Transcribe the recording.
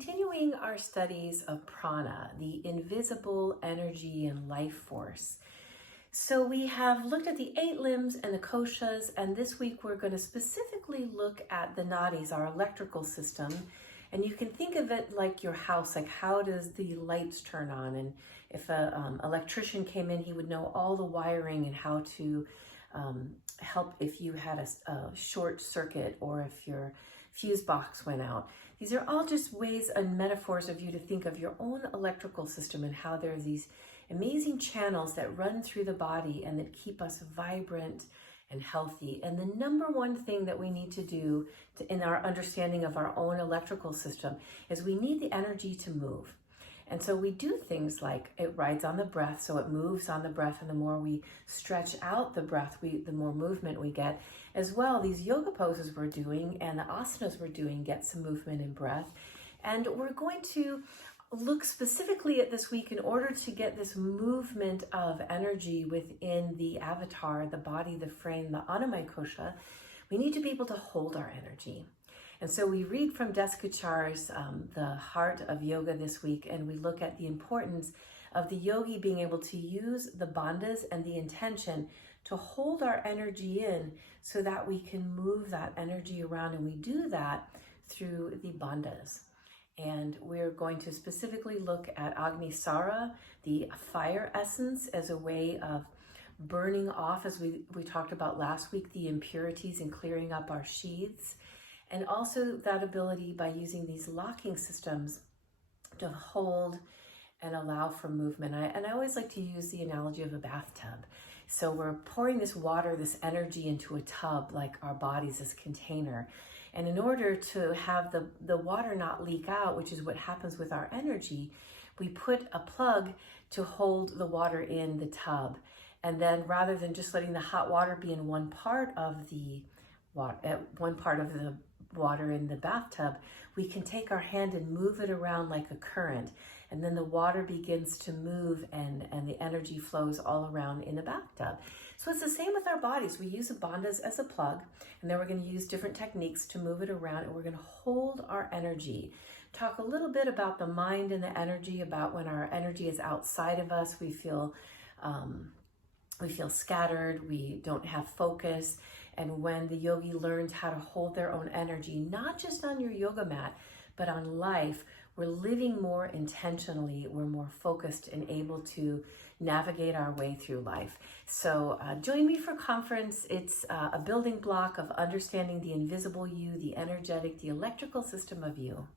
continuing our studies of prana, the invisible energy and life force. So we have looked at the 8 limbs and the koshas, and this week we're going to specifically look at the nadis, our electrical system. And you can think of it like your house, like how does the lights turn on? And if an electrician came in, he would know all the wiring and how to help if you had a short circuit or if your fuse box went out. These are all just ways and metaphors of you to think of your own electrical system and how there are these amazing channels that run through the body and that keep us vibrant and healthy. And the number one thing that we need to do in our understanding of our own electrical system is we need the energy to move. And so we do things like it rides on the breath, so it moves on the breath, and the more we stretch out the breath, the more movement we get. As well, these yoga poses we're doing and the asanas we're doing get some movement and breath. And we're going to look specifically at this week in order to get this movement of energy within the avatar, the body, the frame, the Annamaya kosha. We need to be able to hold our energy. And so we read from Deskachar's The Heart of Yoga this week, and we look at the importance of the yogi being able to use the bandhas and the intention to hold our energy in so that we can move that energy around, and we do that through the bandhas. And we're going to specifically look at Agni Sara, the fire essence, as a way of burning off, as we talked about last week, the impurities and clearing up our sheaths. And also that ability by using these locking systems to hold and allow for movement. I always like to use the analogy of a bathtub. So we're pouring this water, this energy into a tub, like our bodies, this container. And in order to have the water not leak out, which is what happens with our energy, we put a plug to hold the water in the tub. And then rather than just letting the hot water be in one part of the water in the bathtub, we can take our hand and move it around like a current. And then the water begins to move and the energy flows all around in the bathtub. So it's the same with our bodies. We use the bandhas as a plug, and then we're going to use different techniques to move it around, and we're going to hold our energy. Talk a little bit about the mind and the energy, about when our energy is outside of us, we feel scattered, we don't have focus. And when the yogi learns how to hold their own energy, not just on your yoga mat, but on life, we're living more intentionally, we're more focused and able to navigate our way through life. So join me for conference. It's a building block of understanding the invisible you, the energetic, the electrical system of you.